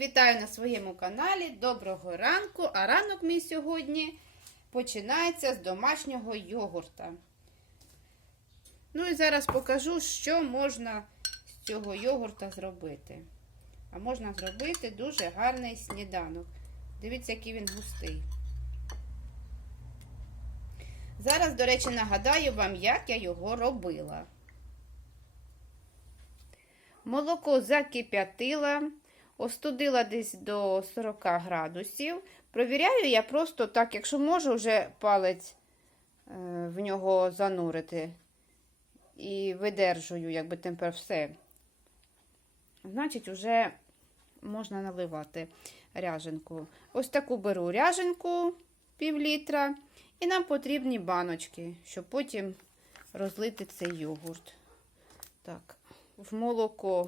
вітаю на своєму каналі. Доброго ранку! А ранок мій сьогодні починається з домашнього йогурта. Ну і зараз покажу, що можна з цього йогурта зробити. А можна зробити дуже гарний сніданок. Дивіться, який він густий. Зараз, до речі, нагадаю вам, як я його робила. Молоко закип'ятила, остудила десь до 40 градусів. Провіряю я просто так, якщо можу, вже палець е, в нього занурити. І видержую, якби тепер все. Значить, вже можна наливати ряженку. Ось таку беру ряженку пів літра. І нам потрібні баночки, щоб потім розлити цей йогурт. Так, в молоко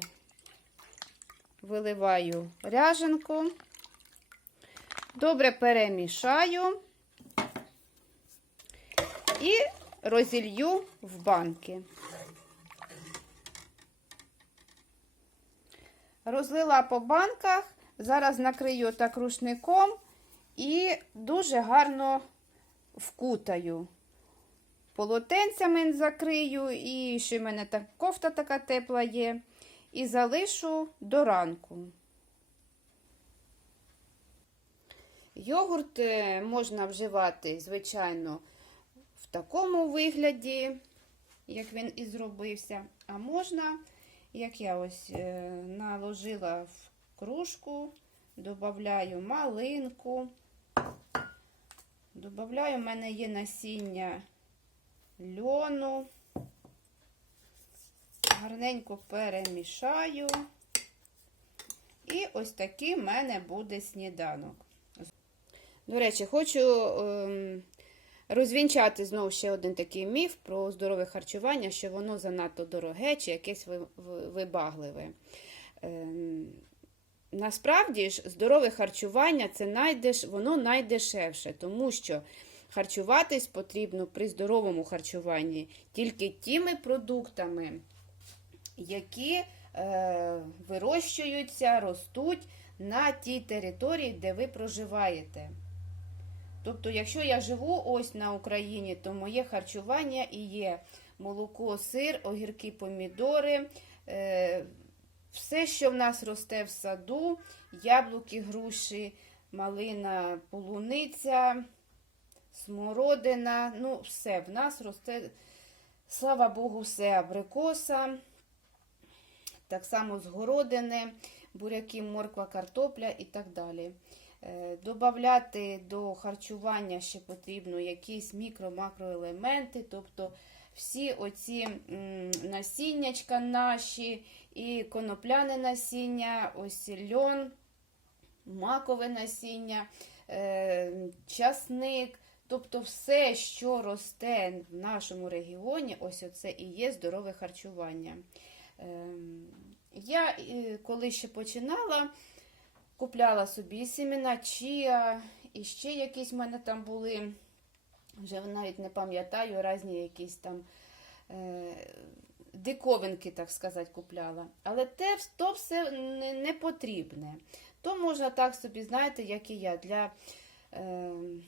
виливаю ряженку, добре перемішаю і розілью в банки. Розлила по банках, зараз накрию так рушником і дуже гарно вкутаю. Полотенцями закрию, і ще в мене так кофта така тепла є. І залишу до ранку. Йогурт е, можна вживати, звичайно, в такому вигляді, як він і зробився. А можна, як я ось е, наложила в кружку, додаю малинку. Добавляю, в мене є насіння льону. Гарненько перемішаю. І ось такий в мене буде сніданок. До речі, хочу ем, розвінчати знову ще один такий міф про здорове харчування, що воно занадто дороге чи якесь вибагливе. Ем, Насправді ж, здорове харчування це найдеш... воно найдешевше, тому що харчуватись потрібно при здоровому харчуванні тільки тими продуктами, які е, вирощуються, ростуть на тій території, де ви проживаєте. Тобто, якщо я живу ось на Україні, то моє харчування і є молоко, сир, огірки, помідори. Е, все, що в нас росте в саду, яблуки, груші, малина, полуниця, смородина, ну, все в нас росте, слава Богу, все абрикоса, так само з буряки, морква, картопля і так далі. Добавляти до харчування ще потрібно якісь мікро-макроелементи, тобто всі оці насіннячка наші, і конопляне насіння, ось льон, макове насіння, е, часник. Тобто все, що росте в нашому регіоні, ось оце і є здорове харчування. Ем, я, коли ще починала, купляла собі семена, чія, і ще якісь в мене там були, вже навіть не пам'ятаю, різні якісь там. Е, диковинки, так сказати, купляла. Але те, то все не, не потрібне. То можна так собі, знаєте, як і я, для ем, е,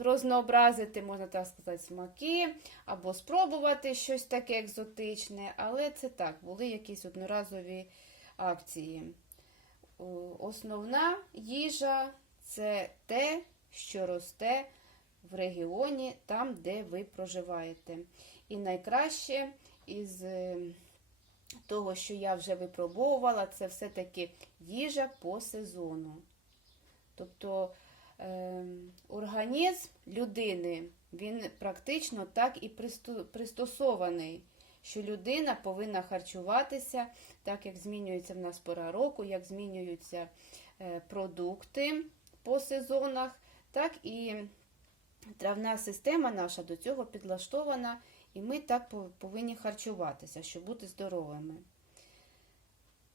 рознообразити, можна так сказати, смаки, або спробувати щось таке екзотичне. Але це так, були якісь одноразові акції. Основна їжа це те, що росте в регіоні, там, де ви проживаєте. І найкраще із е, того, що я вже випробовувала, це все-таки їжа по сезону. Тобто організм людини, він практично так і пристосований, що людина повинна харчуватися, так як змінюється в нас пора року, як змінюються е, продукти по сезонах, так і травна система наша до цього підлаштована. І ми так повинні харчуватися, щоб бути здоровими.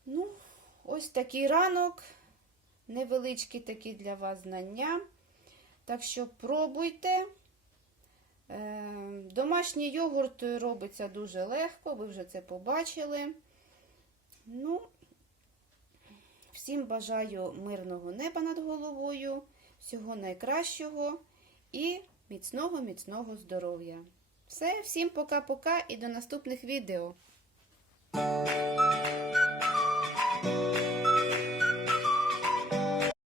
Ну, ось такий ранок, невеличкі такі для вас знання. Так що пробуйте. Е, домашній йогурт робиться дуже легко, ви вже це побачили. Ну, Всім бажаю мирного неба над головою, всього найкращого і міцного, міцного здоров'я. Все, всім пока-пока і до наступних відео.